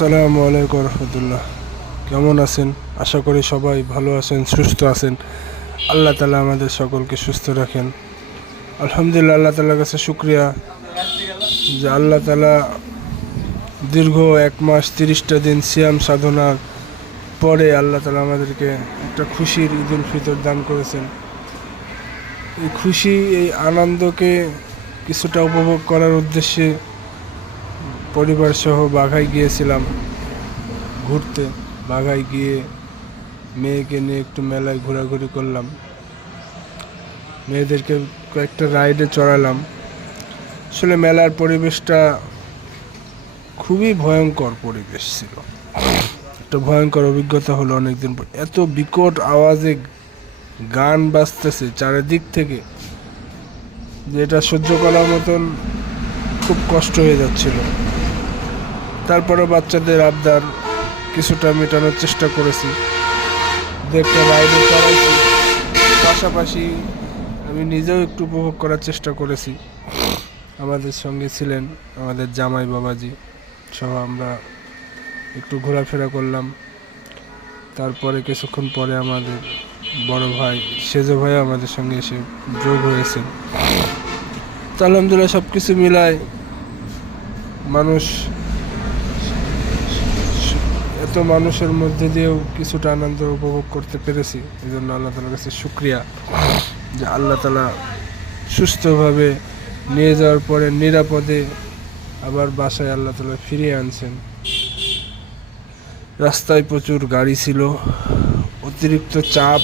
আসসালামু আলাইকুম রহমতুল্লাহ। কেমন আছেন? আশা করি সবাই ভালো আছেন, সুস্থ আছেন। আল্লাহ তালা আমাদের সকলকে সুস্থ রাখেন। আলহামদুলিল্লাহ, আল্লাহ তালার কাছে শুক্রিয়া যে আল্লাহ তালা দীর্ঘ 1 মাস 30টা দিন সিয়াম সাধনার পরে আল্লাহ তালা আমাদেরকে একটা খুশির ঈদুল ফিতর দান করেছেন। এই খুশি, এই আনন্দকে কিছুটা উপভোগ করার উদ্দেশ্যে পরিবার সহ বাঘায় গিয়েছিলাম ঘুরতে। বাঘায় গিয়ে মেয়েকে নিয়ে একটু মেলায় ঘোরাঘুরি করলাম, মেয়েদেরকে কয়েকটা রাইডে চড়ালাম। আসলে মেলার পরিবেশটা খুবই ভয়ঙ্কর পরিবেশ ছিল, একটা ভয়ঙ্কর অভিজ্ঞতা হলো অনেকদিন পর। এত বিকট আওয়াজে গান বাজতেছে চারিদিক থেকে, যেটা সহ্য করার মতন খুব কষ্ট হয়ে যাচ্ছিল। তারপরে বাচ্চাদের আবদার কিছুটা মেটানোর চেষ্টা করেছি, একটা রাইডে চড়াইছি, পাশাপাশি আমি নিজেও একটু উপভোগ করার চেষ্টা করেছি। আমাদের সঙ্গে ছিলেন আমাদের জামাই বাবাজি সহ, আমরা একটু ঘোরাফেরা করলাম। তারপরে কিছুক্ষণ পরে আমাদের বড় ভাই সেজো ভাই আমাদের সঙ্গে এসে যোগ হয়েছেন। তো আলহামদুলিল্লাহ, সব কিছু মিলায় মানুষ, এত মানুষের মধ্যে দিয়েও কিছুটা আনন্দ উপভোগ করতে পেরেছি। এই জন্য আল্লাহ তালার কাছে শুক্রিয়া যে আল্লাহ তালা সুস্থভাবে নিয়ে যাওয়ার পরে নিরাপদে আবার বাসায় আল্লাহ তালা ফিরিয়ে আনছেন। রাস্তায় প্রচুর গাড়ি ছিল, অতিরিক্ত চাপ